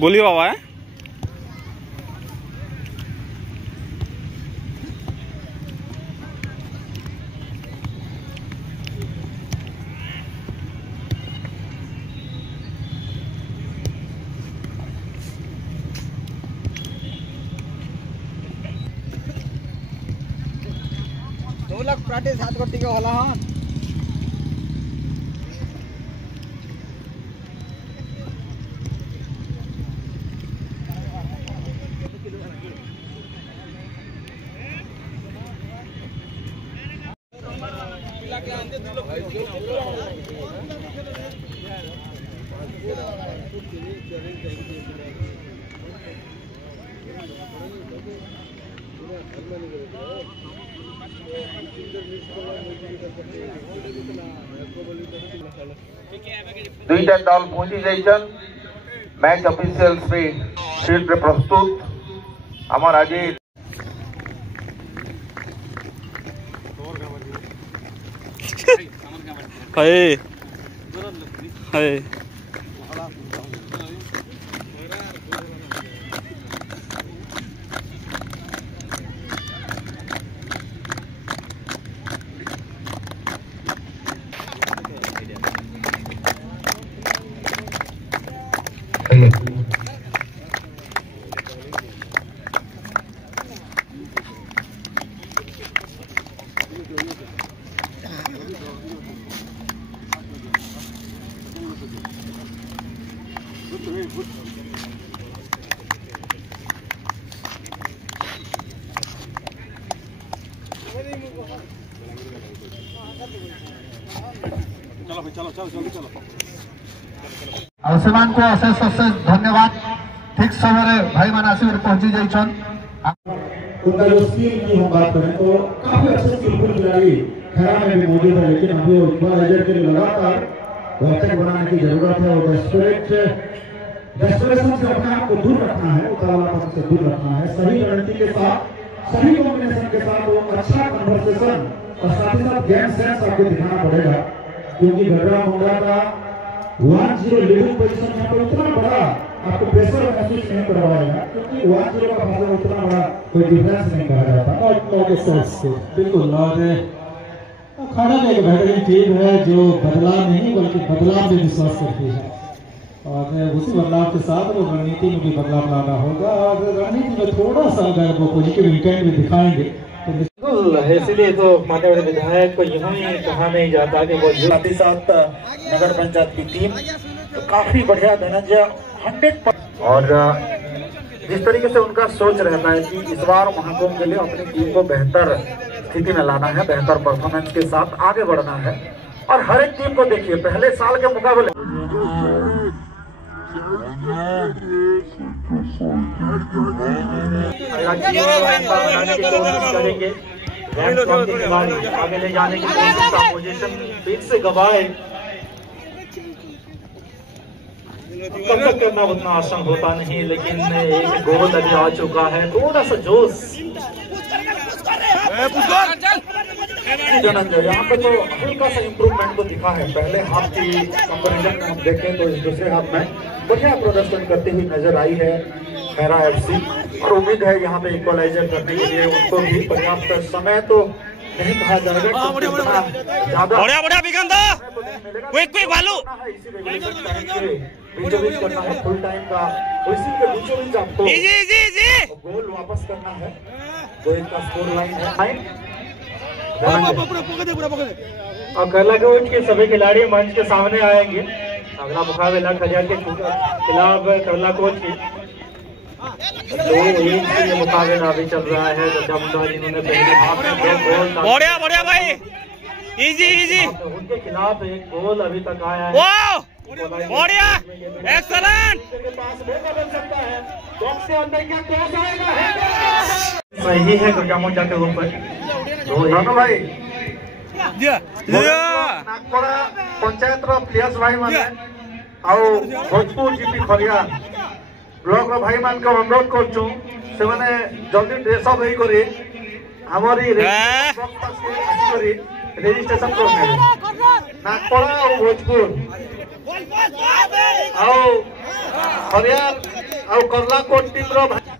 गोली बाबा है। प्रैक्टिस हाथ को टिके होला हां दुईटा दल पहुंची जाइछन मैच ऑफिशियल्स भी फील्ड रे प्रस्तुत हमर आज हाय हाय सेमान को अशेष अशेष धन्यवाद। ठीक समय भाई मान आसी पहुंची जाइछन। उनका जो स्किल की हम बात करें तो काफी अच्छे स्किलफुल खिलाड़ी खैरा में भी मौजूद है, लेकिन अभी इक्वलाइजर के लिए लगातार वर्चस्व बनाने की जरूरत है और डेस्परेशन से अपने आप को दूर रखना है, उतावलापन से दूर रखना है। सही रणनीति के साथ सही कॉम्बिनेशन के साथ वो अच्छा कन्वर्सेशन और साथ ही साथ गेम सेंस आपको दिखाना पड़ेगा, क्योंकि गढ़ा मुंडा का 1-0 लीडिंग पोजीशन में पर उतना बड़ा आपको प्रेशर महसूस नहीं करवाएगा, क्योंकि 1-0 का फासला उतना बड़ा कोई डिफरेंस नहीं कहा जाता। और बिल्कुल खाना एक बेहतरीन टीम है जो बदलाव नहीं बल्कि बदलाव में विश्वास करती है, और उसी बदलाव के साथ वो रणनीति में भी बदलाव लाना होगा। और रणनीति में थोड़ा सा अगर वो पॉजिटिव इंटेंट में दिखाएंगे तो बिल्कुल, इसलिए तो मान्यवर विधायक को यूं ही कहा नहीं जाता कि वो साथ ही साथ नगर पंचायत की टीम तो काफी बढ़िया धनंजय 100%। और जिस तरीके से उनका सोच रहता है कि इस बार महाकुंभ के लिए अपनी टीम को बेहतर स्थिति में लाना है, बेहतर परफॉर्मेंस के साथ आगे बढ़ना है। और हर एक टीम को देखिए पहले साल के मुकाबले बनाने की कोशिश करेंगे, आगे ले जाने की कोशिश का पोजीशन फिर से गवाए करना उतना आसान होता नहीं, लेकिन एक गोल अभी आ चुका है। थोड़ा सा जोश यहाँ पे तो हल्का सा इम्प्रूवमेंट तो दिखा है। पहले हाफ की कंपैरिजन में हम देखें तो इस दूसरे हाफ में बढ़िया प्रदर्शन करती हुई नजर आई है खैरा एफसी, और उम्मीद है यहाँ पे इक्वलाइजर करने के लिए उनको भी पर्याप्त समय तो नहीं कहा जाएगा, बीचों बीच करना है फुल टाइम का, इसी के बीचों बीच आपको गोल वापस करना है। गोल का स्कोर लाइन है और करला कोच के सभी खिलाड़ी मंच के सामने आएंगे। अगला मुकाबला खलियार के खिलाफ करला कोच की मुकाबला अभी चल रहा है। जिन्होंने पहले हाफ में गोल बढ़िया भाई, इजी उनके खिलाफ एक गोल अभी तक आया है। बढ़िया, एक्सीलेंट। सही है गुजामुजा के ऊपर भाई नागपड़ा पंचायत प्लेयर्स भाई माने भोजपुर जीपी खरिया ब्लॉक भाई मान को अनुरोध करूँ से माने जल्दी ड्रेसअप होई करी हमारी रजिस्ट्रेशन कर नागपड़ा और भोजपुर और करला कोट टीम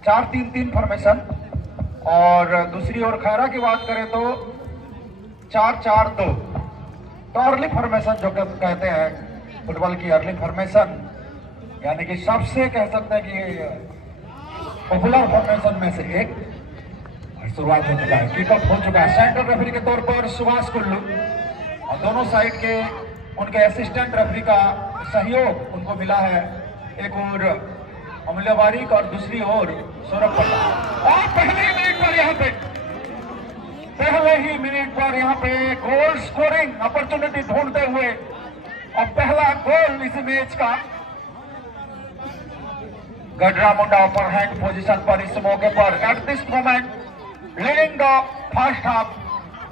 4-3-3 फॉर्मेशन। और दूसरी ओर खैरा की बात करें तो 4-4-2 तो अर्ली फॉर्मेशन जो कहते हैं फुटबॉल की अर्ली फॉर्मेशन, यानी कि सबसे कह सकते हैं कि पॉपुलर फॉर्मेशन में से एक। शुरुआत हो चुका है, किक ऑफ हो चुका है। सेंटर रेफरी के तौर पर सुभाष कुल्लू और दोनों साइड के उनके असिस्टेंट रेफरी का सहयोग उनको मिला है। एक और अमूल्य बारीक और दूसरी ओर सौरभ पट्टा। और पहले ही मिनट पर यहाँ पे गोल स्कोरिंग अपॉर्चुनिटी ढूंढते हुए और पहला गोल इस मैच का Gadra Munda upper hand position पर इस मौके पर at this moment leading the first half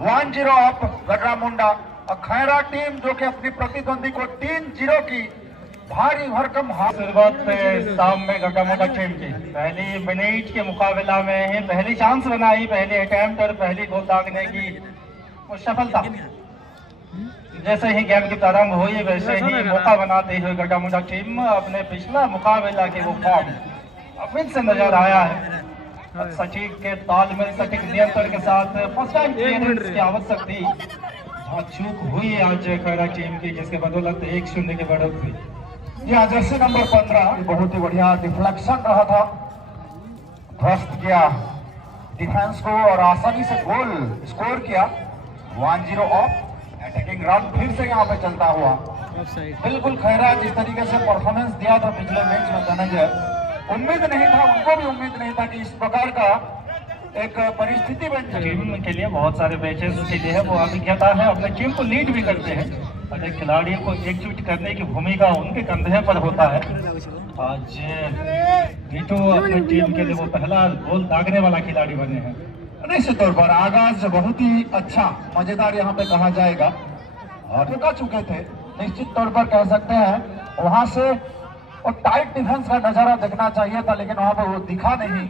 1-0 up Gadra Munda. और खैरा टीम जो कि अपनी प्रतिद्वंदी को 3-0 की भारी भरकम शुरुआत शाम में गडरा मुंडा टीम की पहली मिनट के मुकाबला में ही पहली चांस बनाई, पहली अटेम्प्ट और पहली गोल दागने की वो सफलता। जैसे ही गेम की प्रारंभ हुई वैसे ही मौका बनाते हुए गडरा मुंडा टीम अपने पिछला मुकाबला के वो फॉर्म फिर से नजर आया है। सटीक के तालमेल सटीक नियंत्रण के साथ फर्स्ट टाइम क्लियरेंस की आवश्यक थी। बहुत चूक हुई है आज खैरा टीम की, जिसके बदौलत 1-0 की बढ़ोतरी। यह जर्सी नंबर 15 बहुत ही बढ़िया डिफ्लेक्शन रहा था, ध्वस्त किया डिफेंस को और आसानी से गोल स्कोर किया। 1-0 ऑफ अटैकिंग रन फिर से यहाँ पे चलता हुआ। बिल्कुल खैरा जिस तरीके से परफॉर्मेंस दिया था पिछले मैच में धनंजय, उम्मीद नहीं था, उनको भी उम्मीद नहीं था कि इस प्रकार का एक परिस्थिति बन जाए। टीम के लिए बहुत सारे मैचेस के लिए है वो अभिज्ञता है, अपने टीम को लीड भी करते हैं और खिलाड़ियों को एकजुट करने की भूमिका उनके कंधे पर होता है। आज नीटू अपनी टीम के लिए वो पहला गोल दागने वाला खिलाड़ी बने हैं। निश्चित तौर पर आगाज बहुत ही अच्छा मजेदार यहाँ पे कहा जाएगा और रुका चुके थे। निश्चित तौर पर कह सकते हैं वहां से और टाइट डिफेंस का नजारा देखना चाहिए था, लेकिन वहां पर वो दिखा नहीं।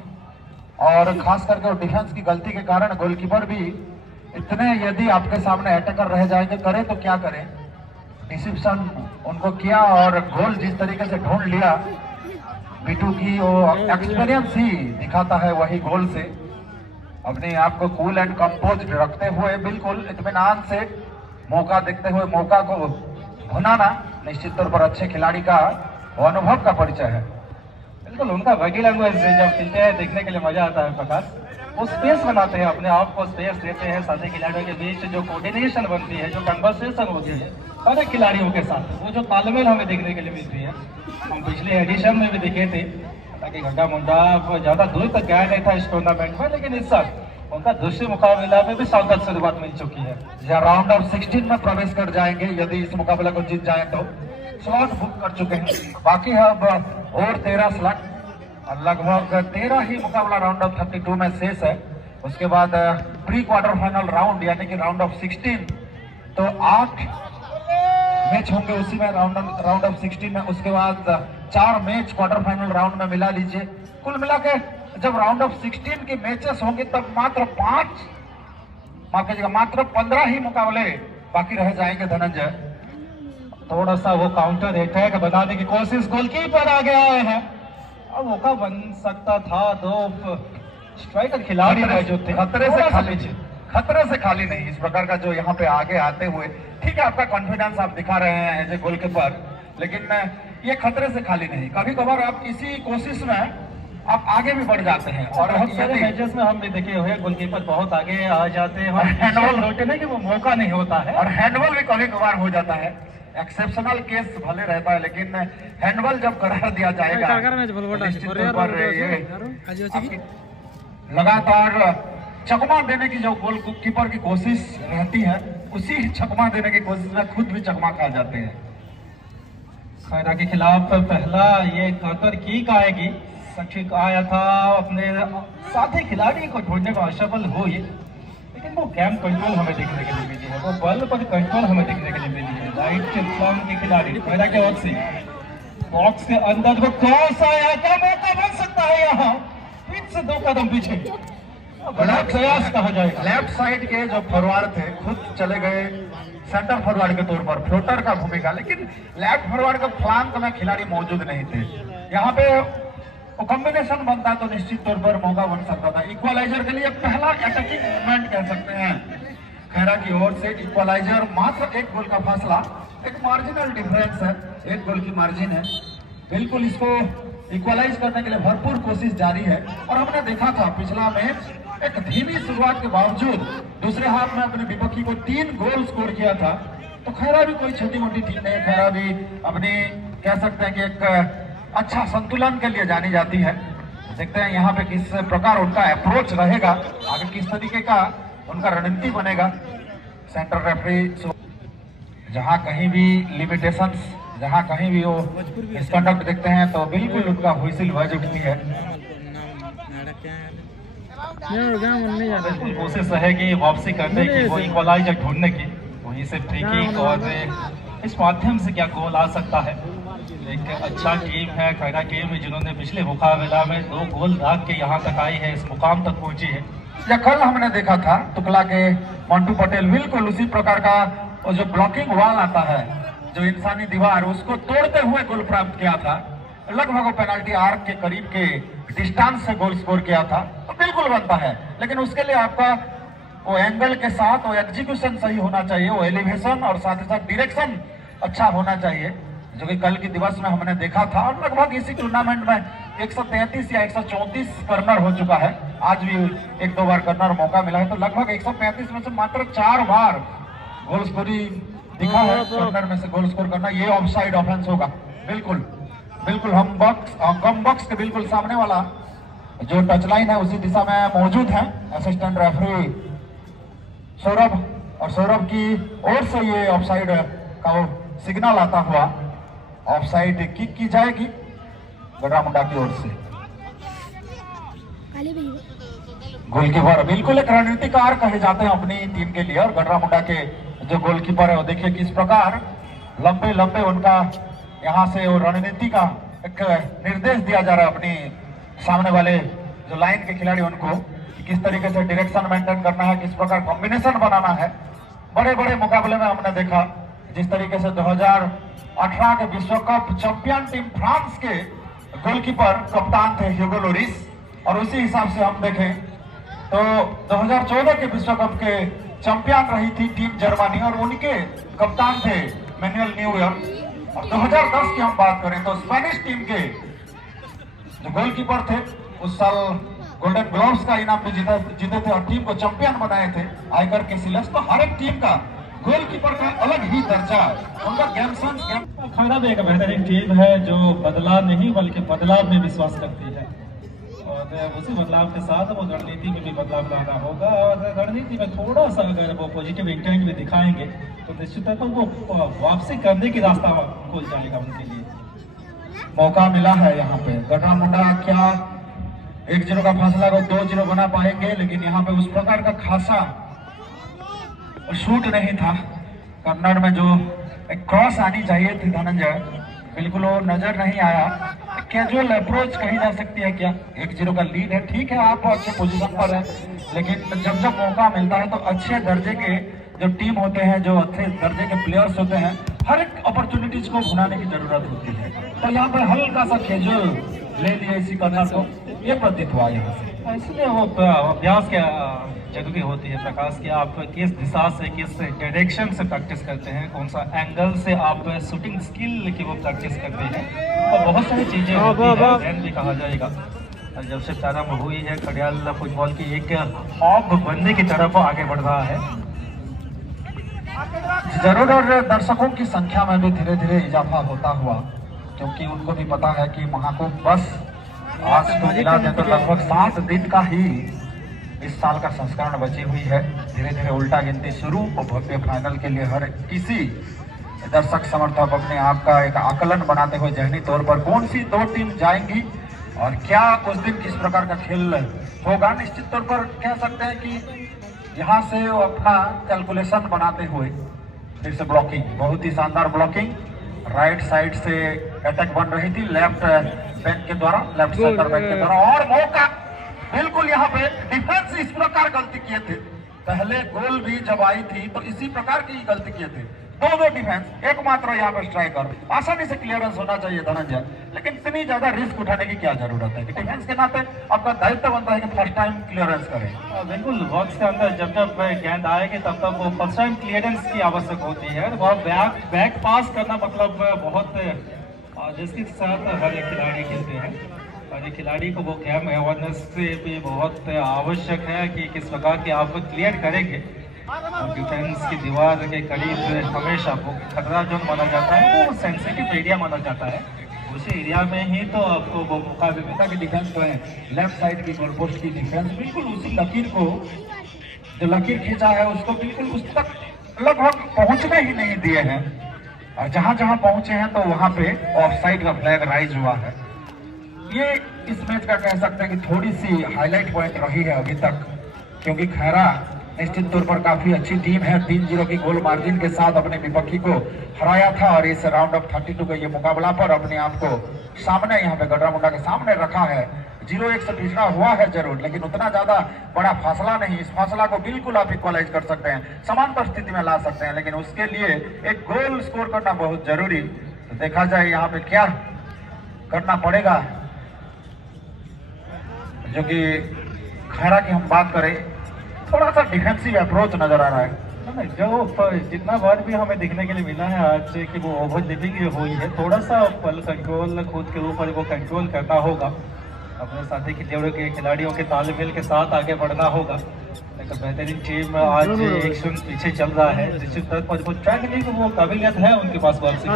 और खास करके वो डिफेंस की गलती के कारण गोलकीपर भी इतने यदि आपके सामने अटैकर रह जाएंगे करे तो क्या करें, डिसिप्शन उनको किया और गोल जिस तरीके से ढूंढ लिया। बीटू की वो एक्सपीरियंस ही दिखाता है वही गोल से। अपने आप को कूल एंड कंपोज रखते हुए बिल्कुल इत्मीनान से मौका देखते हुए मौका को भुनाना निश्चित तौर पर अच्छे खिलाड़ी का अनुभव का परिचय है। बिल्कुल उनका बॉडी लैंग्वेज जब खेलते हैं देखने के लिए मजा आता है प्रकाश। वो स्पेस बनाते हैं, अपने आप को स्पेस देते हैं, साथी खिलाड़ियों के बीच जो कोऑर्डिनेशन बनती है, जो कन्वर्सेशन होती है सारे खिलाड़ियों के साथ, वो जो तालमेल हमें देखने के लिए मिलती है। हम पिछले एडिशन में भी देखे थे ताकि गड्ढा मुंडा ज्यादा दूर तक गया नहीं था इस टूर्नामेंट में, लेकिन इस साल उनका दूसरे मुकाबला में भी शानदार शुरुआत मिल चुकी है। या राउंड ऑफ 16 में प्रवेश कर जाएंगे यदि इस मुकाबला को जीत जाए तो। स्लॉट बुक कर चुके हैं, बाकी है अब और 13 स्लॉट और लगभग 13 ही मुकाबला राउंड ऑफ 32 में शेष है। उसके बाद प्री क्वार्टर फाइनल राउंड यानी कि राउंड ऑफ 16 तो 8 मैच होंगे उसी में राउंड ऑफ 16 में। उसके बाद 4 मैच क्वार्टर फाइनल राउंड में मिला लीजिए। कुल मिला के जब राउंड ऑफ 16 के मैचेस होंगे तब मात्र 15 ही मुकाबले बाकी रह जाएंगे धनंजय। थोड़ा सा वो काउंटर अटैक बनाने की कोशिश गोलकीपर आ गया है, अब मौका बन सकता था। 2 स्ट्राइकर खिलाड़ी जो थे खतरे से खाली नहीं इस प्रकार का जो यहाँ पे आगे आते हुए। ठीक है, आपका कॉन्फिडेंस आप दिखा रहे हैं एज ए गोलकीपर, लेकिन ये खतरे से खाली नहीं। कभी कभार आप इसी कोशिश में आप आगे भी बढ़ जाते हैं और बहुत सारे मैचेस में हम भी देखे हुए गोलकीपर बहुत आगे आ जाते हैं और हैंडबॉल होते ना कि वो मौका नहीं होता है और हैंडबॉल भी कभी कभार हो जाता है। एक्सेप्शनल केस भले रहता है लेकिन हैंडबॉल जब करार दिया जाएगा निश्चित तौर पर ये लगातार चकमा देने की जो गोलकीपर की कोशिश रहती है उसी चकमा देने की कोशिश में खुद भी चकमा खा जाते हैं। खैरा के खिलाफ पहला ये कातर किक आएगी, सचिक आया था अपने साथी खिलाड़ी को ढूंढने में असफल हुई, लेकिन वो गेम कंट्रोल हमें देखने के लिए मिली है, वो बल पर कंट्रोल हमें देखने के लिए मिली है। राइट फ्लैंक के खिलाड़ी खैरा के ओर से बॉक्स के अंदर वो क्रॉस आया, क्या मौका बन सकता है यहाँ, फिर से 2 कदम पीछे बड़ा प्रयास कहा जाएगा। लेफ्ट साइड के जो फॉरवर्ड थे खुद चले गए सेंटर फॉरवर्ड के तौर पर फ्लोटर का भूमिका, लेकिन लेफ्ट फॉरवर्ड का फ्लांक में खिलाड़ी मौजूद नहीं थे। यहाँ पे वो कॉम्बिनेशन बनता तो निश्चित तौर पर मौका बन सकता था। इक्वलाइजर के लिए पहला अटैकिंग मूवमेंट कह सकते हैं खैरा की ओर से। इक्वलाइजर मात्र 1 गोल का फासला, एक मार्जिनल डिफरेंस है, 1 गोल की मार्जिन है। बिल्कुल इसको इक्वलाइज करने के लिए भरपूर कोशिश जारी है। और हमने देखा था पिछला मैच एक धीमी शुरुआत के बावजूद दूसरे हाफ में अपने विपक्षी को 3 गोल स्कोर किया था। तो खैरा भी कोई छोटी मोटी टीम नहीं, खैरा भी अपनी कह सकते हैं कि एक अच्छा संतुलन के लिए जानी जाती है। देखते हैं यहाँ पे किस प्रकार उनका अप्रोच रहेगा, आगे किस तरीके का उनका रणनीति बनेगा। सेंटर रेफरी जहाँ कहीं भी लिमिटेशंस, जहाँ कहीं भी वो मिसकंडक्ट देखते हैं तो बिल्कुल उनका व्हिसिल बज उठती है। बिल्कुल कोशिश रहेगी वापसी करने की, वो इक्वलाइजर ढूंढने की, वहीं से फ्री किक और इस माध्यम से क्या गोल आ सकता है। एक अच्छा टीम है खैरा टीम है, जिन्होंने पिछले मुकाबला में 2 गोल दाग के यहाँ तक आई है, इस मुकाम तक पहुंची है। या कल हमने देखा था तुकला के मंटू पटेल बिल्कुल उसी प्रकार का वो जो ब्लॉकिंग वॉल आता है, जो इंसानी दीवार, उसको तोड़ते हुए गोल प्राप्त किया था। लगभग वो पेनल्टी आर्क के करीब के डिस्टेंस से गोल स्कोर किया था। तो बिल्कुल बनता है, लेकिन उसके लिए आपका वो एंगल के साथ वो एग्जीक्यूशन सही होना चाहिए, वो एलिवेशन और साथ ही साथ डायरेक्शन अच्छा होना चाहिए, जो कि कल के दिवस में हमने देखा था। और लगभग इसी टूर्नामेंट में 133 या 134 कर्नर हो चुका है। आज भी 1-2 बार कर्नर मौका मिला है, तो लगभग 135 में से मात्र 4 बार गोल स्कोरी दिखा है। कर्नर में से गोल स्कोर करना, ये ऑफसाइड ऑफेंस होगा। बिल्कुल बिल्कुल हम बॉक्स के बिल्कुल सामने वाला जो टच लाइन है उसी दिशा में मौजूद है असिस्टेंट रेफरी सौरभ, और सौरभ की ओर से ये ऑफसाइड का वो सिग्नल आता हुआ ऑफसाइड किक की जाएगी गडरा मुंडा की ओर से। गोलकीपर बिल्कुल एक रणनीतिकार कहे जाते हैं अपनी टीम के लिए, और गडरा मुंडा के जो गोलकीपर है वो देखिए किस प्रकार लंबे लंबे उनका यहाँ से वो रणनीति का एक निर्देश दिया जा रहा है अपनी सामने वाले जो लाइन के खिलाड़ी उनको, किस तरीके से डायरेक्शन मेंटेन करना है, किस प्रकार कॉम्बिनेशन बनाना है। बड़े बड़े मुकाबले में हमने देखा जिस तरीके से 2018 के विश्व कप चैंपियन टीम फ्रांस के गोलकीपर कप्तान थे ह्यूगो लोरिस, और उसी हिसाब से हम देखें तो 2014 के विश्व कप के चैंपियन रही थी टीम जर्मनी, और उनके कप्तान थे मैनुअल न्यूयर। और 2010 की हम बात करें तो स्पेनिश टीम के जो गोलकीपर थे उस साल गोल्डन ग्लोव्स का इनाम भी जीते थे और टीम को चैंपियन बनाए थे आइकर कैसिलस। तो हर एक टीम का गोलकीपर का अलग ही दर्जा, उनका गेम सेंस। खैरा भी एक बेहतरीन टीम है जो बदलाव नहीं बल्कि बदलाव में विश्वास करती है, और उसी बदलाव के साथ वो रणनीति में भी बदलाव लाना होगा। और रणनीति में थोड़ा सा अगर वो पॉजिटिव इंटेंट भी दिखाएंगे तो निश्चित तौर पर वो वापसी करने की रास्ता खुल जाएगा उनके लिए। मौका मिला है यहाँ पे गडरा मुंडा क्या 1-0 का फासला को 2-0 बना पाएंगे, लेकिन यहाँ पे उस प्रकार का खासा शूट नहीं था। कन्नड़ में जो एक क्रॉस आनी चाहिए थी धनंजय, बिल्कुल वो नजर नहीं आया। कैजुअल अप्रोच कही जा सकती है क्या? 1-0 का लीड है, ठीक है आप अच्छे पोजीशन पर हैं, लेकिन जब जब मौका मिलता है तो अच्छे दर्जे के जो टीम होते हैं, जो अच्छे दर्जे के प्लेयर्स होते हैं, हर एक अपॉर्चुनिटीज को भुनाने की जरूरत होती है। तो यहाँ पर हल्का सा कैजुअल ले लिया इसी कन्नड़ को, ये प्रतीत हुआ यहाँ से। इसलिए वो अभ्यास क्या जरूरी होती है प्रकाश की, आप किस दिशा से किस डायरेक्शन से प्रैक्टिस करते हैं, कौन सा एंगल से आप शूटिंग स्किल की वो प्रैक्टिस करते हैं, और बहुत सारी चीजें होती हैं। जैन भी कहा जाएगा जब से प्रारंभ हुई है खड़ियाल फुटबॉल की एक हॉब बनने की तरफ आगे बढ़ रहा है जरूर, और दर्शकों की संख्या में भी धीरे धीरे इजाफा होता हुआ, क्योंकि उनको भी पता है कि महाकुंभ बस आज को मिला दे तो लगभग 7 दिन का ही इस साल का संस्करण बची हुई है। धीरे धीरे उल्टा गिनती शुरू, और भव्य फाइनल के लिए हर किसी दर्शक समर्थक अपने आप का एक आकलन बनाते हुए जहनी तौर पर कौन सी 2 टीम जाएंगी और क्या उस दिन किस प्रकार का खेल होगा। निश्चित तौर पर कह सकते हैं कि यहाँ से वो अपना कैलकुलेशन बनाते हुए फिर से ब्लॉकिंग, बहुत ही शानदार ब्लॉकिंग, राइट साइड से अटैक बन रही थी लेफ्ट बैक के द्वारा, लेफ्ट सेंटर बैक के द्वारा, और मौका बिल्कुल यहाँ पे डिफेंस इस प्रकार गलती किए थे पहले गोल भी जब आई थी तो इसी प्रकार की गलती किए थे। दो डिफेंस, एकमात्र यहाँ पर स्ट्राइकर, आसानी से क्लियरेंस होना चाहिए धनंजय, लेकिन इतनी ज्यादा रिस्क उठाने की क्या जरूरत है कि डिफेंस के नाते आपका दायित्व बनता है कि फर्स्ट टाइम क्लियरेंस करें। बिल्कुल, बॉक्स के अंदर जब जब गेंद आएगी तब तक वो फर्स्ट टाइम क्लियरेंस की आवश्यक होती है। वह बैक पास करना मतलब बहुत जिसके साथ हर एक खिलाड़ी खेलते हैं, हर एक खिलाड़ी को वो गेम अवेयरनेस से भी बहुत आवश्यक है कि किस प्रकार के आप क्लियर करेंगे। डिफेंस की दीवार के करीब हमेशा वो खतरा जोन माना जाता है, वो सेंसिटिव एरिया माना जाता है। उसी एरिया में ही तो आपको वो मौका भी मिलता है कि डिफेंस जो है लेफ्ट साइड की गोल पोस्ट की डिफेंस बिल्कुल उसी लकीर को, जो लकीर खींचा है उसको बिल्कुल उस तक लगभग पहुंचने ही नहीं दिए हैं, और जहां जहां पहुंचे हैं तो वहां पे ऑफ साइड का फ्लैग राइज हुआ है। ये इस मैच का कह सकते हैं कि थोड़ी सी हाईलाइट पॉइंट रही है अभी तक, क्योंकि खैरा निश्चित तौर पर काफी अच्छी टीम है, 3-0 की गोल मार्जिन के साथ अपने विपक्षी को हराया था, और इस राउंड ऑफ 32 के ये मुकाबला पर अपने आप को सामने यहाँ पे गडरा मुंडा के सामने रखा है। 0-1 से पिछड़ा हुआ है जरूर, लेकिन उतना ज्यादा बड़ा फासला नहीं। इस फासला को बिल्कुल आप इक्वलाइज कर सकते हैं, समान परिस्थिति में ला सकते हैं, लेकिन उसके लिए एक गोल स्कोर करना बहुत जरूरी। तो देखा जाए यहाँ पे क्या करना पड़ेगा, जो कि खैरा की हम बात करें, थोड़ा सा डिफेंसिव अप्रोच नजर आ रहा है। जो जितना बार भी हमें देखने के लिए मिला है आज से कि वो ओवरलिपिंग हुई है, थोड़ा सा पल कंट्रोल खुद के ऊपर वो कंट्रोल करना होगा, अपने साथी के खिलाड़ियों के तालमेल के साथ आगे बढ़ना होगा। एक बेहतरीन टीम आज एक शून्य पीछे चल रहा है, निश्चित तौर पर वो ट्रैक नहीं कि वो काबिलियत है उनके पास वापसी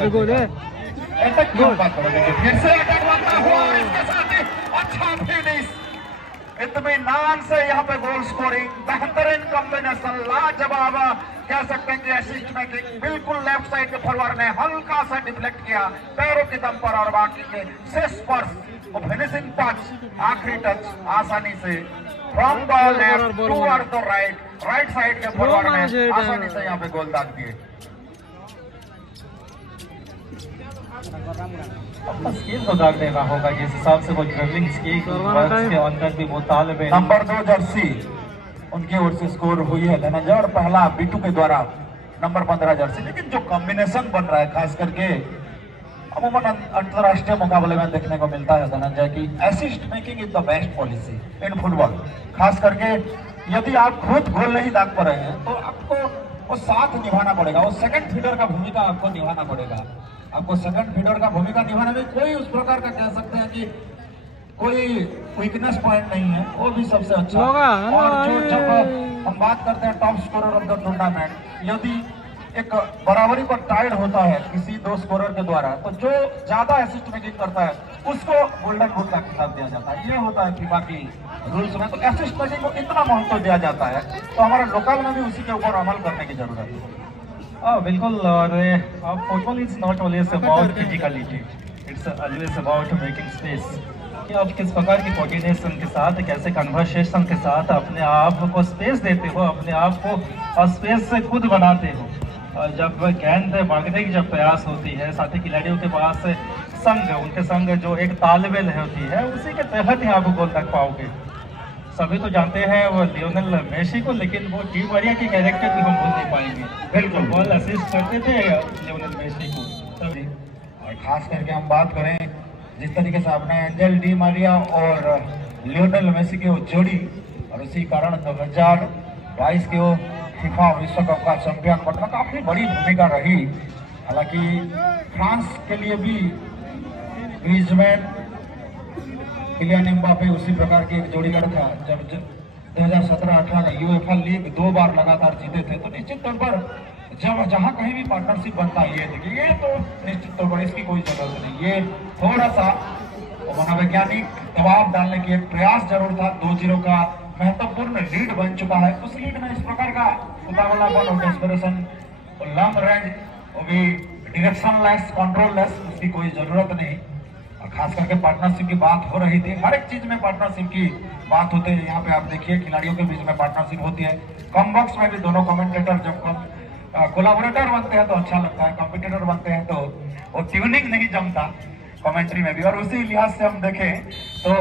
इत्मीनान से यहाँ पे गोल स्कोरिंग, बेहतरीन कॉम्बिनेशन, लाजवाब कह सकते हैं कि असिस्ट मेकिंग। बिल्कुल लेफ्ट साइड के फॉरवर्ड ने हल्का सा डिफ्लेक्ट किया पैरों के दम पर, और बाकी के से स्पर्श वो फिनिशिंग टच, आखिरी टच आसानी से from the left toward the right side के फॉरवर्ड ने आसानी से यहाँ पे गोल दाग दिए। अपना स्किल को दाग देना होगा, जिस हिसाब से वो ड्रिबलिंग स्किल के अंदर भी वो तालमेल। नंबर 2 जर्सी उनकी ओर से स्कोर हुई है धनंजय, और पहला बीटू के द्वारा नंबर 15 जर्सी। लेकिन जो कॉम्बिनेशन बन रहा है खास करके अमूमन अंतरराष्ट्रीय मुकाबले में देखने को मिलता है धनंजय की assist making is the best policy in football. खास करके यदि आप खुद गोल नहीं दाग पा रहे हैं तो आपको वो साथ निभाना पड़ेगा, वो सेकंड फीडर का भूमिका आपको निभाना पड़ेगा। आपको सेकंड फीडर का भूमिका निभाने में कोई उस प्रकार का कह सकते हैं कि कोई वीकनेस पॉइंट नहीं है, वो भी सबसे अच्छा। और जो जब हम बात करते हैं top scorer of the tournament, यदि एक बराबरी पर टाइड होता है किसी 2 स्कोरर के द्वारा, तो जो ज्यादा असिस्ट मेकिंग करता है उसको गोल्डन बूट का खिताब दिया जाता है। ये होता है फीफा की रूल्स में, तो असिस्ट मेकिंग को इतना महत्व दिया जाता है, तो हमारे लोकल में भी उसी के ऊपर अमल करने की जरूरत है। बिल्कुल, और football is not always about physicality, it's always about making space. कि आप किस प्रकार की कोऑर्डिनेशन के साथ, कैसे कन्वर्सेशन के साथ अपने आप को स्पेस देते हो, अपने आप को स्पेस से खुद बनाते हो। और जब गेंद भागने की जब प्रयास होती है, साथी खिलाड़ियों के पास उनके संग जो एक तालमेल होती है, उसी के तहत ही आप गोल तक पाओगे। सभी तो जानते हैं वो लियोनेल मेसी को, लेकिन वो डी मारिया के कैरेक्टर भी हम भूल नहीं पाएंगे। बिल्कुल, बॉल असिस्ट करते थे लियोनेल मेसी को तभी। और खास करके हम बात करें जिस तरीके से आपने एंजेल डी मारिया और लियोनेल मेसी की वो जोड़ी, और इसी कारण 2022 के वो फीफा विश्व कप का चैंपियन बनना काफी बड़ी भूमिका रही। हालांकि फ्रांस के लिए भी ग्रीजमैन, किलियन एम्बापे उसी प्रकार की एक जोड़ीगढ़ था। जब 2017-18 का यूएफए लीग 2 बार लगातार जीते थे, तो निश्चित तौर पर जब जहां कहीं भी पार्टनरशिप बनता है, ये तो निश्चित तौर पर इसकी कोई जरूरत नहीं। ये थोड़ा सा मनोवैज्ञानिक दबाव डालने की एक प्रयास जरूर था। 2-0 का महत्वपूर्ण लीड बन चुका है, उस लीड में इस प्रकार का उतावलापन और डेस्परेशन और लॉन्ग रेंज, वो भी डायरेक्शन लेस, कंट्रोल लेस, उसकी कोई जरूरत नहीं। और खास करके पार्टनरशिप की बात हो रही थी, हर एक चीज में पार्टनरशिप की बात होती है। यहाँ पे आप देखिए खिलाड़ियों के बीच में पार्टनरशिप होती है। कम बॉक्स में भी दोनों कमेंटेटर जब कोलैबोरेटर बनते हैं तो अच्छा लगता है, कॉम्पिटिटर बनते हैं तो वो ट्यूनिंग नहीं जमता कमेंट्री में भी। और उसी लिहाज से हम देखें तो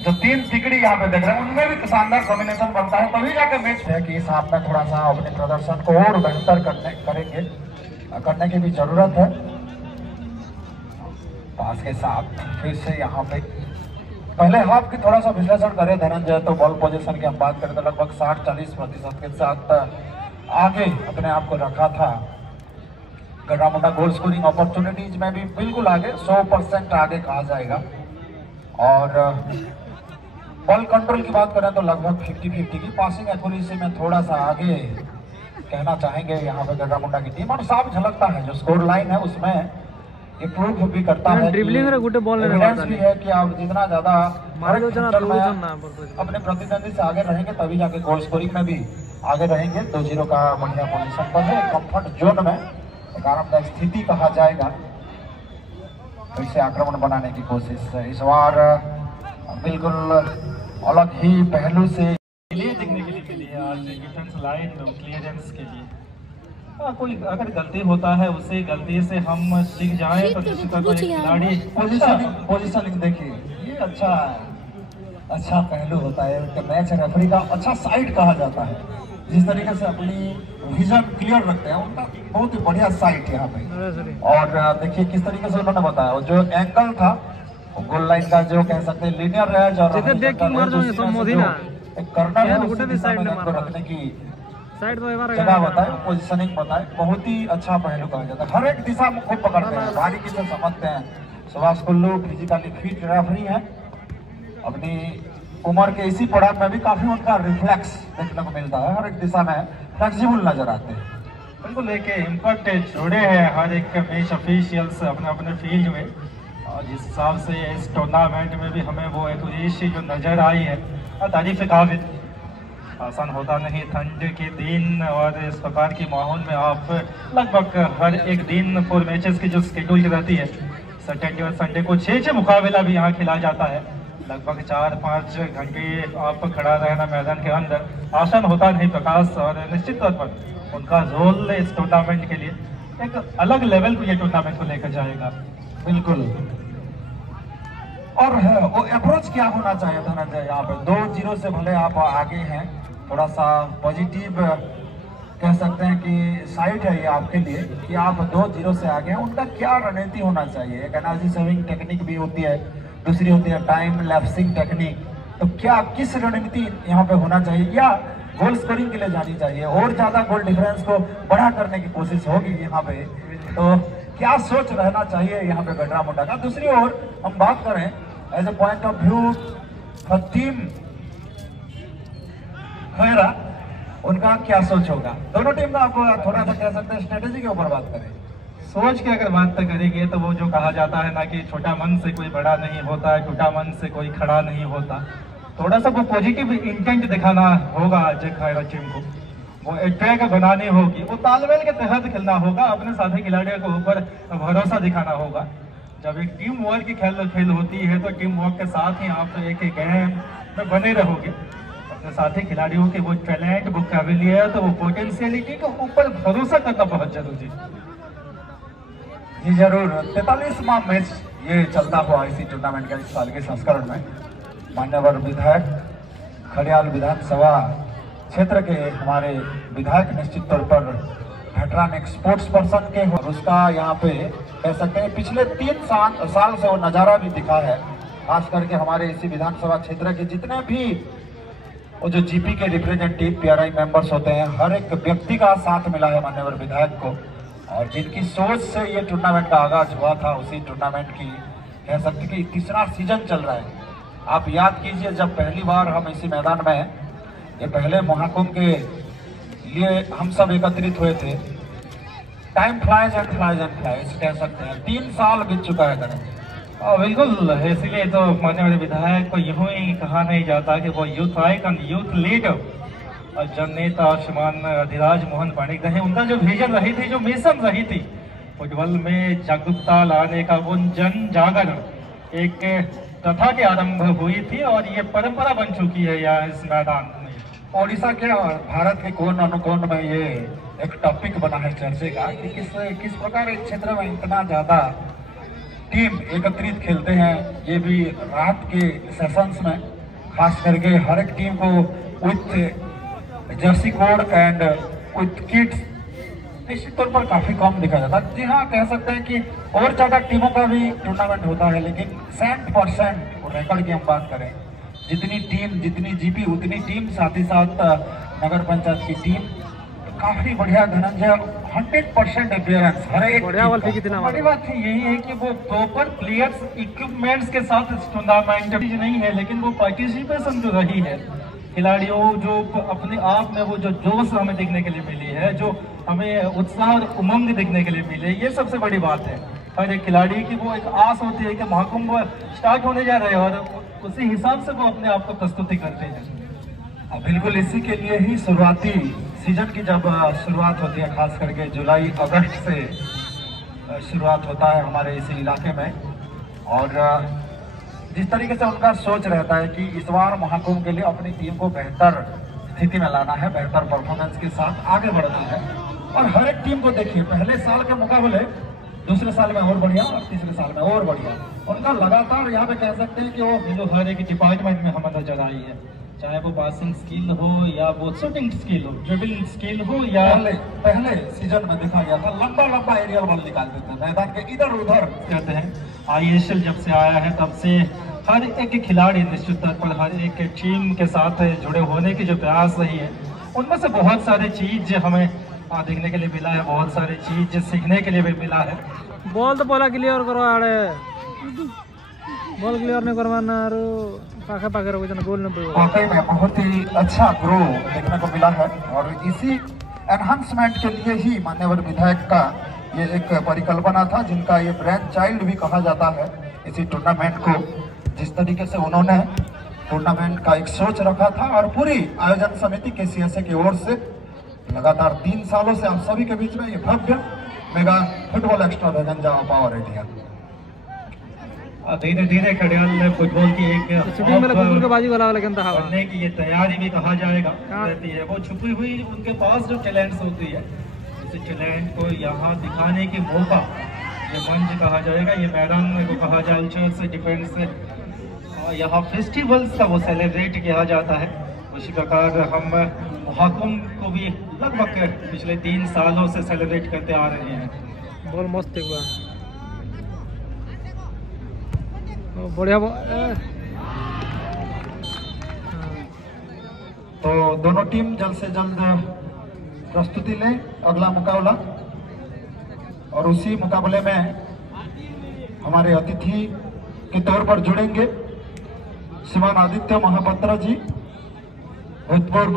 जो 3 तिकड़ी यहाँ पे देख रहे हैं उनमें भी शानदार कॉम्बिनेशन बनता है, तभी जाके मैच है कि इस हाफ में थोड़ा सा अपने प्रदर्शन को और बेहतर करने की भी जरूरत है। पास के साथ फिर से यहाँ पे पहले हाफ की थोड़ा सा विश्लेषण करें धनंजय, तो बॉल पोजीशन की हम बात करें तो लगभग 60-40% के साथ आगे अपने आप को रखा था। गढ़ामुंडा गोल स्कोरिंग अपॉर्चुनिटीज में भी बिल्कुल आगे, 100% आगे कहा जाएगा। और बॉल कंट्रोल की बात करें तो लगभग 50-50 की, पासिंग एक्यूरेसी में थोड़ा सा आगे कहना चाहेंगे यहाँ पे गढ़ामुंडा की टीम। और साफ झलकता है जो स्कोर लाइन है उसमें इम्प्रूव भी करता है, एविडेंस भी है कि आप जितना ज्यादा अपने प्रतिद्वंदी से आगे रहेंगे तभी जाके गोल स्कोरिंग में भी आगे रहेंगे। 2-0 का बढ़िया पोजीशन पर है, कंफर्ट जोन में एक आरामदायक स्थिति कहा जाएगा। फिर से आक्रमण बनाने की कोशिश इस बार बिल्कुल अलग ही पहलू से देखने के लिए मिली है आज डिफेंस लाइन क्लियरेंस के लिए। कोई अगर गलती होता है उसे गलती से हम सीख जाए तो निश्चित तौर पर खिलाड़ी पोजीशनिंग देखिए, ये अच्छा पहलू होता है मैच रेफरी का, अच्छा साइड कहा जाता है। जिस तरीके से अपनी विजन क्लियर रखते हैं उनका बहुत ही बढ़िया साइट यहाँ पे। और देखिए किस तरीके से उन्होंने बताया, जो एंगल था गोल लाइन का जो कह सकते हैं लीनियर रेंज और कर्नर है उसको रखने की जगह बताए, पोजीशनिंग बताए, बहुत ही अच्छा पहलू कहा जाता है। हर एक दिशा में खूब पकड़ते हैं, बारीकी से समझते हैं। Subhash Kullu physically fit referee है, अपनी उम्र के इसी पड़ाव में भी काफी उनका रिफ्लेक्स देखने को मिलता है, हर एक दिशा में फ्लेक्सिबल नजर आते हैं। बिल्कुल एक इम्पैक्ट जोड़े हैं हर एक मैच ऑफिशियल्स अपने अपने फील्ड में, और जिस हिसाब से इस टूर्नामेंट में भी हमें वो एक्यूरेसी जो नज़र आई है तारीफ काबिल। आसान होता नहीं, ठंड के दिन और इस प्रकार के माहौल में आप लगभग हर एक दिन 4 मैचेस की जो शेड्यूल रहती है, सैटरडे और संडे को 6 मुकाबला भी यहाँ खेला जाता है। लगभग 4-5 घंटे आप खड़ा रहना मैदान के अंदर आसान होता नहीं प्रकाश, और निश्चित तौर पर उनका रोल इस टूर्नामेंट के लिए एक अलग लेवल पर ये टूर्नामेंट को लेकर जाएगा। बिल्कुल। और वो अप्रोच क्या होना चाहिए धनंजय, यहाँ पे 2-0 से भले आप आगे हैं, थोड़ा सा पॉजिटिव कह सकते हैं कि साइड है ये आपके लिए कि आप 2-0 से आगे हैं, उनका क्या रणनीति होना चाहिए। एक एनर्जी सेविंग टेक्निक भी होती है, दूसरी होती है टाइम लैप्सिंग टेक्निक, तो क्या किस रणनीति यहाँ पे होना चाहिए, या गोल स्कोरिंग के लिए जानी चाहिए और ज्यादा गोल डिफरेंस को बड़ा करने की कोशिश होगी यहाँ पे, तो क्या सोच रहना चाहिए यहाँ पे गढ़ामुंडा का। दूसरी ओर हम बात करें as a point of view team खैरा, उनका क्या सोच होगा, दोनों टीम का आप थोड़ा सा कह सकते हैं स्ट्रेटेजी के ऊपर बात करें। सोच के अगर बात करेंगे तो वो जो कहा जाता है ना कि छोटा मन से कोई बड़ा नहीं होता, टूटा मन से कोई खड़ा नहीं होता, थोड़ा सा वो पॉजिटिव इंटेंट दिखाना होगा आज खैरा टीम को, वो अटैक बनानी होगी, वो तालमेल के तहत खेलना होगा, अपने साथी खिलाड़ियों के ऊपर भरोसा दिखाना होगा। जब एक टीम वर्क की खेल होती है तो टीम वर्क के साथ ही आप एक गेम में बने रहोगे, अपने साथी खिलाड़ियों के वो टैलेंट, वो काबिलियत, वो पोटेंशियलिटी के ऊपर भरोसा करना बहुत जरूरी है। जी जरूर। 43वां मैच ये चलता हुआ इसी टूर्नामेंट का इस साल के संस्करण में मान्यवर विधायक खड़ियाल विधानसभा क्षेत्र के हमारे विधायक निश्चित तौर पर वेटरन एक स्पोर्ट्स पर्सन के, और उसका यहाँ पे कह सकते हैं पिछले 3 साल से वो नज़ारा भी दिखा है, खास करके हमारे इसी विधानसभा क्षेत्र के जितने भी वो जो जीपी के रिप्रेजेंटेटिव पीआरआई मेंबर्स होते हैं, हर एक व्यक्ति का साथ मिला है मान्यवर विधायक को, और जिनकी सोच से ये टूर्नामेंट का आगाज हुआ था, उसी टूर्नामेंट की कह सकते कि तीसरा सीजन चल रहा है। आप याद कीजिए जब पहली बार हम इसी मैदान में ये पहले महाकुंभ के लिए हम सब एकत्रित हुए थे, टाइम फ्लाइज एंड फ्लाइज कह सकते हैं, 3 साल बीत चुका है करें। बिल्कुल, इसीलिए तो माननीय विधायक को यूं ही कहा नहीं जाता कि वो यूथ आइकन, यूथ लीडर और जननेता श्रीमान अधिराज मोहन पाणिक रहे। उनका जो विजन रही थी, जो मिशन रही थी, फुटबॉल में जागरूकता लाने का, वो जन जागरण एक प्रथा की आरंभ हुई थी और ये परंपरा बन चुकी है यहाँ इस मैदान में। ओडिशा के और भारत के कोन अनुकोन में ये एक टॉपिक बना है चर्चे का कि किस प्रकार इस क्षेत्र में इतना ज्यादा टीम एकत्रित खेलते हैं, ये भी रात के सेशंस में, खास करके हर एक टीम को with jersey code and with kits निश्चित तौर पर काफी कम दिखा जाता है। जी हाँ, कह सकते हैं कि और ज्यादा टीमों का भी टूर्नामेंट होता है, लेकिन 100% रिकॉर्ड की हम बात करें, जितनी टीम जितनी जीपी उतनी टीम, साथ ही साथ नगर पंचायत की टीम काफी बढ़िया। धनंजय 100% अपियरेंस हर एक बड़ी बात यही है कि वो प्रॉपर प्लेयर्स इक्विपमेंट्स के साथ टूर्नामेंट नहीं है, लेकिन वो पार्टिसिपेशन जो रही है खिलाड़ियों, जो अपने आप में वो जो जोश हमें देखने के लिए मिली है, जो हमें उत्साह और उमंग देखने के लिए मिले, ये सबसे बड़ी बात है। हर एक खिलाड़ी की वो एक आस होती है कि महाकुंभ स्टार्ट होने जा रहे हैं और उसी हिसाब से वो अपने आप को प्रस्तुति करते हैं। बिल्कुल इसी के लिए ही शुरुआती सीजन की जब शुरुआत होती है, खास करके जुलाई अगस्त से शुरुआत होता है हमारे इसी इलाके में, और जिस तरीके से उनका सोच रहता है कि इस बार महाकुंभ के लिए अपनी टीम को बेहतर स्थिति में लाना है, बेहतर परफॉर्मेंस के साथ आगे बढ़ना है। और हर एक टीम को देखिए, पहले साल के मुकाबले दूसरे साल में और बढ़िया और तीसरे साल में और बढ़िया, उनका लगातार यहाँ पे कह सकते हैं कि वो हर एक डिपार्टमेंट में हमें नजर आई है, चाहे वो पासिंग स्किल हो या वो शूटिंग स्किल हो, ड्रिबलिंग स्किल हो, या पहले सीजन में देखा गया था लंबा लंबा एरियल बॉल निकालते थे, मैदान के इधर उधर कहते हैं। ISL जब से आया है तब से हर एक खिलाड़ी निश्चित तौर पर हर एक टीम के साथ जुड़े होने की जो प्रयास रही है, उनमें से बहुत सारी चीज हमें देखने के लिए मिला है, बहुत सारी चीज सीखने के लिए भी मिला है। बॉल तो बोला क्लियर करो, आड़े बॉल क्लियर नहीं करवाना, पाखे पाखे रखो जना गोल नहीं। वाकई में बहुत ही अच्छा ग्रो देखने को मिला है, और इसी एनहांसमेंट के लिए ही माननीय विधायक का ये एक परिकल्पना था, जिनका ये ब्रेन चाइल्ड भी कहा जाता है इसी टूर्नामेंट को। जिस तरीके से उन्होंने टूर्नामेंट का एक सोच रखा था, और पूरी आयोजन समिति के CSA की ओर से लगातार 3 सालों से आप सभी के बीच में ये भव्य mega football extravaganza power area धीरे धीरे खड़ियाल फुटबॉल की एक बनने की ये तैयारी भी कहा जाएगा रहती है। वो छुपी हुई उनके पास जो टैलेंट्स होती है, उस टैलेंट को यहाँ दिखाने की मौका, ये मंच कहा जाएगा, ये मैदान को कहा जाए, चर्च से डिफेंस से यहाँ फेस्टिवल्स का वो सेलिब्रेट किया जाता है। उसी प्रकार हम महाकुंभ को भी लगभग पिछले 3 सालों से सेलिब्रेट करते आ रहे हैं। बॉल मस्त एक बार बढ़िया। तो दोनों टीम जल्द से जल्द प्रस्तुति लें अगला मुकाबला, और उसी मुकाबले में हमारे अतिथि के तौर पर जुड़ेंगे श्रीमान आदित्य महापात्रा जी, भूतपूर्व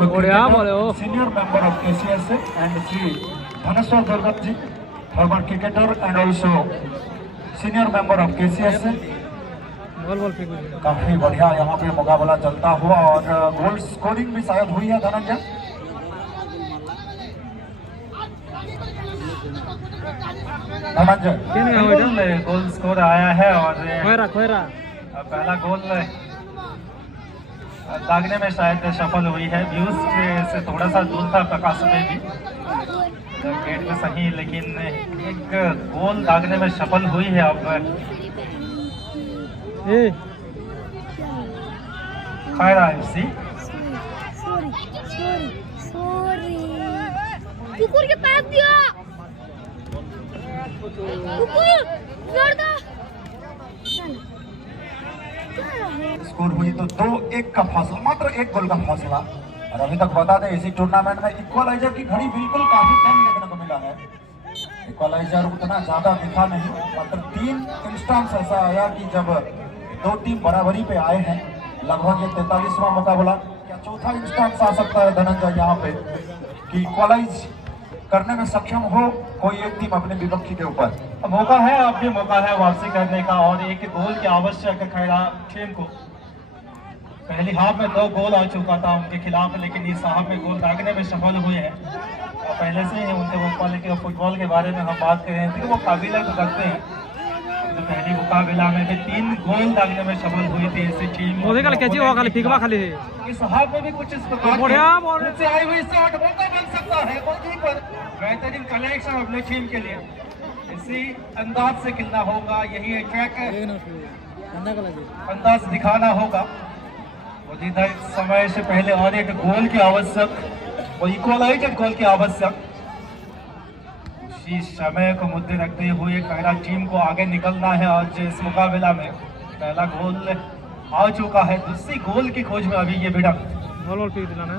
senior member of KCSA, and Shri Dhaneshwar Durgat ji, former cricketer and also senior member of KCSA। काफी बढ़िया यहाँ पे मुकाबला चलता हुआ, और गोल स्कोरिंग भी शायद हुई है धनंजय। गोल स्कोर आया है, और पहला गोल दागने में शायद सफल हुई है। व्यूज से थोड़ा सा दूर था प्रकाश में भी गेट में सही, लेकिन एक गोल दागने में सफल हुई है। अब खैरा FC कुकुर के पास दिया, कुकुर स्कोर हुई तो 2-1 का फासला, मात्र 1 गोल का फासला। और अभी तक बता दें इसी टूर्नामेंट में इक्वलाइजर की घड़ी बिल्कुल काफी कम देखने को मिला है। इक्वलाइजर उतना ज्यादा दिखा नहीं, मात्र 3 इंस्टेंस ऐसा आया कि जब 2 टीम बराबरी पे आए हैं। लगभग ये 43वां मुकाबला, क्या चौथा इंस्टेंस आ सकता है धनंजय यहाँ पे कि इक्वलाइज करने में सक्षम हो कोई एक टीम अपने विपक्षी के ऊपर? मौका है, अब भी मौका है वापसी करने का, और एक गोल की आवश्यक है खैरा टीम को। पहली हाफ में 2 गोल आ चुका था उनके खिलाफ, लेकिन इस हाफ में गोल दागने में सफल हुए हैं। और पहले से ही उनके मुकाबले फुटबॉल के बारे में हम बात कर रहे थे, वो काबिल करते हैं। तो पहली मुकाबला में भी 3 गोल दागने में सफल हुई थी ऐसी टीम। इस हाफ में भी कुछ इस प्रकार से आई हुई शॉट मौका बन सकता है, गोलकीपर बेहतरीन कलेक्शन अपने टीम के लिए। इस इसी अंदाज से खेलना होगा, यही अटैक अंदाज दिखाना होगा। और निर्धारित समय से पहले और एक गोल की आवश्यक, वो इक्वलाइजर गोल की आवश्यक। इसी समय को मुद्दे रखते हुए खैरा टीम को आगे निकलना है। आज इस मुकाबला में पहला गोल आ चुका है, दूसरी गोल की खोज में अभी ये भिड़ंत। गोल पीक दिलाना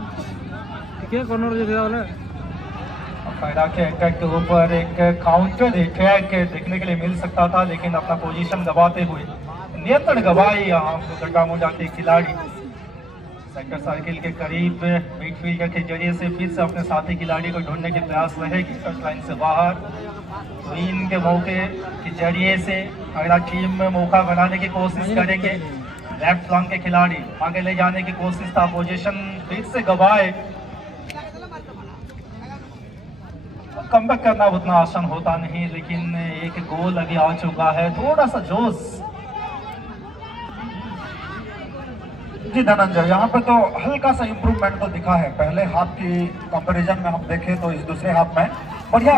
ठीक है, कॉर्नर जो दिया वाला खैरा के अटैक के ऊपर एक काउंटर अटैक देखने के लिए मिल सकता था, लेकिन अपना पोजीशन गवाते हुए नियंत्रण गवाई यहाँ गड्ढा मुंडा के खिलाड़ी। सेक्टर सर्किल के करीब मिडफील्डर के जरिए से फिर से अपने साथी खिलाड़ी को ढूंढने की प्रयास रहेगी। टच लाइन से बाहर क्वीन के मौके के जरिए से खैरा टीम में मौका बनाने की कोशिश करेंगे। लेफ्ट फ्लंक के खिलाड़ी आगे ले जाने की कोशिश था, पोजीशन फिर से गवाए। कमबैक करना उतना आसान होता नहीं, लेकिन एक गोल अभी आ चुका है, थोड़ा सा जोश। जी धनंजय, यहाँ पे तो हल्का सा इम्प्रूवमेंट तो दिखा है। पहले हाफ की कंपैरिजन में हम देखें तो इस दूसरे हाफ में बढ़िया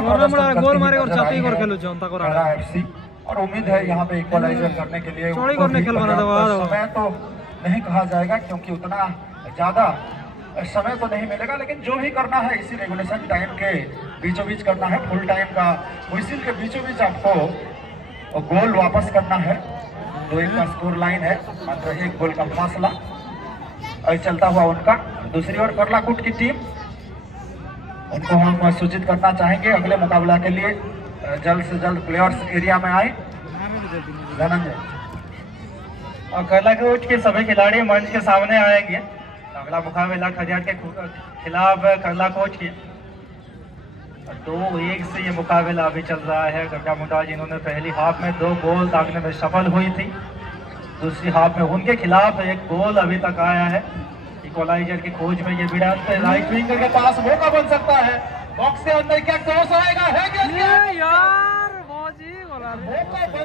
गोल मारे और चापी कर खेलो जनता को खैरा एफसी, और उम्मीद है यहाँ पे इक्वलाइजर करने के लिए समय तो नहीं कहा जाएगा, क्योंकि उतना ज्यादा समय तो नहीं मिलेगा, लेकिन जो भी करना है इसी रेगुलेशन टाइम के बीचों बीच करना है। फुल टाइम का व्हिसिल के बीचों बीच आपको गोल वापस करना है। 2-1 का स्कोर लाइन है, मात्र 1 गोल का फासला चलता हुआ उनका। दूसरी ओर करलाकुट की टीम, उनको हम सूचित करना चाहेंगे अगले मुकाबला के लिए जल्द से जल्द प्लेयर्स एरिया में आए। धनंजय, और करलाकुट के सभी खिलाड़ी मंच के सामने आएंगे। अगला मुकाबला खजियार के खिलाफ करलाकुट की 2-1 से ये मुकाबला अभी चल रहा है। गड्ढा मुंडा जिन्होंने पहली हाफ में 2 गोल दागने में सफल हुई थी, दूसरी हाफ में उनके खिलाफ 1 गोल अभी तक आया है। इक्वलाइजर की खोज में ये भिड़ंत राइट विंगर के पास मौका बन सकता है। बॉक्स के अंदर क्या क्रॉस आएगा, है क्या यार मौजी बोला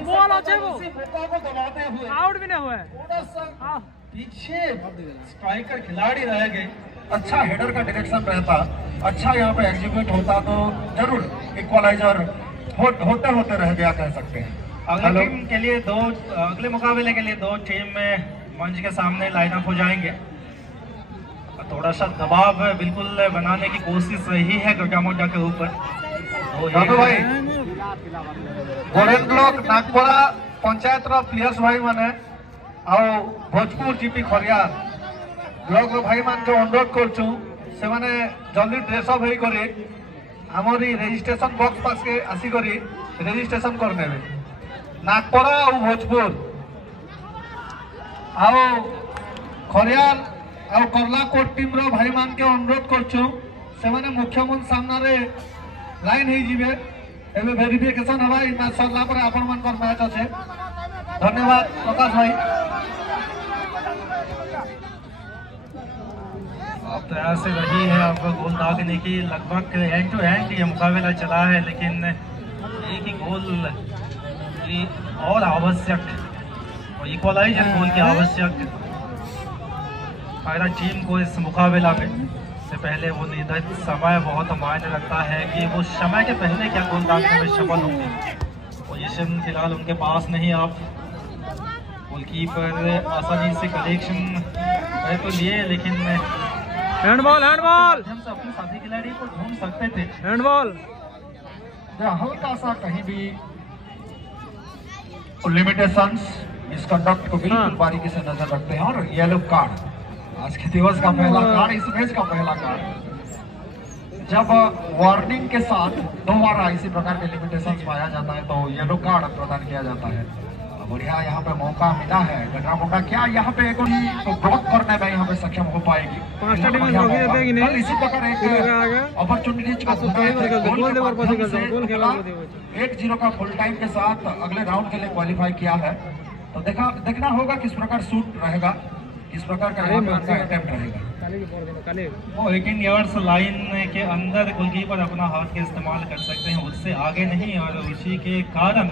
बोल अच्छे वो मौका को दबाते हुए आउट भी नहीं हुआ है, थोड़ा सा पीछे स्ट्राइकर खिलाड़ी रह गए। अच्छा हेडर का डायरेक्शन रहता, अच्छा यहाँ पे एग्जीक्यूट होता तो जरूर इक्वलाइजर होते होते रह गया कह सकते हैं। अगले टीम के लिए अगले मुकाबले के लिए 2 टीम में मंच के सामने लाइन अप हो जाएंगे। थोड़ा सा दबाव बिल्कुल बनाने की कोशिश रही है गड्ढा मुंडा के ऊपर। भाई golden block Nagpura panchayat players भाई मैंने ଆଉ भोजपुर जीपी खरियार ब्लॉक भाई मान के अनुरोध करछु से माने जल्दी ड्रेसअप होई करे हमरी रजिस्ट्रेशन बॉक्स पास के आसी करी रजिस्ट्रेशन कर नेबे। नागपुरा और भोजपुर आओ खरियार और करलाकोट टीम रो भाई मान के अनुरोध करछु से माने मुख्य मंच सामना रे लाइन हे जीवे एबे वेरिफिकेशन हवा इ मैच सरला पर आपण मान कर मैच আছে। धन्यवाद प्रकाश भाई। अब प्रयास रही है आपको गोल दागने की, लगभग एंड टू एंड ये मुकाबला चला है, लेकिन एक ही गोल की और आवश्यक और इक्वलाइजर गोल की आवश्यक खैरा टीम को इस मुकाबला में से पहले वो निर्धारित समय बहुत मायने रखता है कि वो समय के पहले क्या गोल दागने में सफल होंगे। पोजीशन फिलहाल उनके पास नहीं, आप गोलकीपर आसानी से कलेक्शन है तो लिए, लेकिन हैंडबॉल हम से अपने साथी खिलाड़ी को ढूंढ सकते थे। हैंडबॉल हल्का सा कहीं भी लिमिटेशंस मिसकंडक्ट को बिल्कुल बारीकी से नजर रखते हैं। और येलो कार्ड आज के दिवस का पहला कार्ड, इस मैच का पहला कार्ड। जब वार्निंग के साथ 2 बार इसी प्रकार के लिमिटेशंस पाया जाता है तो येलो कार्ड प्रदान किया जाता है। बढ़िया यहाँ पे मौका मिला है गड्ढा मुंडा, क्या यहाँ पे एक ब्लॉक करने में यहाँ पे सक्षम हो पाएगी। इसी प्रकार एक अपॉर्चुनिटी 1-0 का फुल टाइम के साथ अगले राउंड के लिए क्वालिफाई किया है। तो देखना होगा किस प्रकार शूट रहेगा, किस प्रकार का अटेम्प्ट रहेगा। 18 यार्ड्स लाइन के अंदर गोलकीपर अपना हाथ के इस्तेमाल कर सकते हैं, उससे आगे नहीं, और उसी के कारण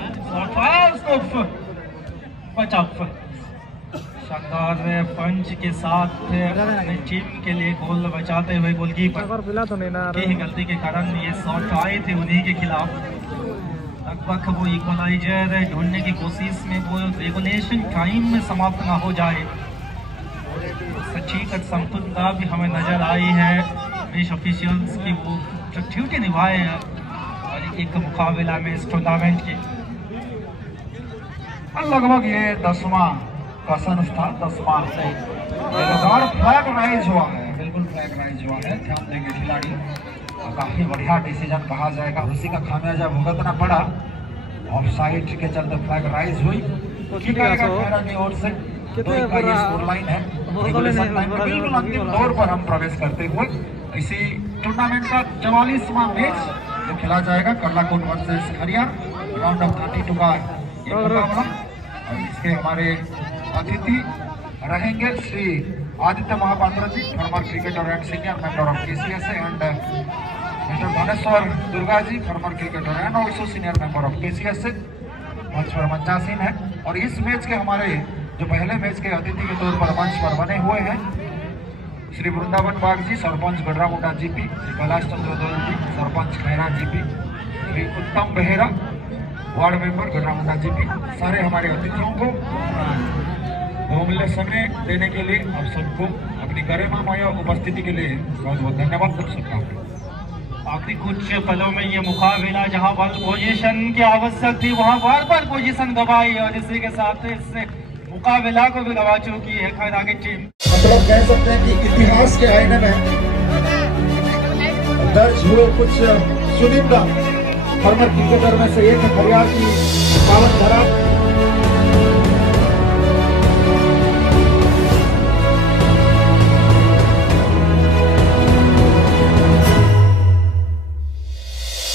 शानदार पंच के साथ अपने टीम के लिए गोल बचाते हुए गोलकीपर की गलती के कारण ये शॉट आए थे उन्हीं के खिलाफ। लगभग वो इक्वलाइजर ढूंढने की कोशिश में वो रेगुलेशन टाइम में समाप्त ना हो जाए। सच्ची संपूर्णता भी हमें नजर आई है। मैच ऑफिशियल्स की वो जो ड्यूटी निभाए हैं और एक मुकाबला में इस टूर्नामेंट के लगभग ये 10वां का संस्थान 10वां फ्लैग राइज हुआ है, बिल्कुल फ्लैग राइज हुआ है। ध्यान देंगे खिलाड़ी, काफी बढ़िया डिसीजन कहा जाएगा, उसी का खामियाजा भुगतना पड़ा। ऑफ साइड के चलते फ्लैग राइज हुई की ओर से। तो ये स्कोर लाइन है, रेगुलेशन टाइम के बिल्कुल अंतिम दौर पर हम प्रवेश करते हुए इसी टूर्नामेंट का 44वां मैच जो खेला जाएगा Karlakot versus Khariya round of 32 का ये मुकाबला। और इसके हमारे अतिथि रहेंगे Shri Aditya Mahapatra ji, former cricketer and senior member of KCS and mister Dhaneshwar Durga ji, former cricketer and also senior member of KCS मंच पर मंचासीन है। और इस मैच के हमारे जो पहले मैच के अतिथि के तौर पर मंच पर बने हुए हैं श्री वृंदावन बाग जी, सरपंच गडरामुंडा GP, श्री कैलाश चंद्र दोल जी, सरपंच खैरा GP, श्री उत्तम बेहरा, वार्ड मेंबर गडरामुंडा GP। सारे हमारे अतिथियों को बहुमूल्य समय देने के लिए आप सबको अपनी गरिमामय उपस्थिति के लिए बहुत बहुत धन्यवाद कर सकता हूँ। आखिरी कुछ पलों में ये मुकाबला जहां बल पोजीशन की आवश्यक थी वहां बार पोजीशन गवाई और इसी के साथ इस मुकाबला को भी गवा चुकी है खैरा की टीम। मतलब कह सकते हैं कि इतिहास के आईने में दर्ज हुए कुछ सुनिंदा फॉर्मर क्रिकेटर में से एक खरियार की पावन धरा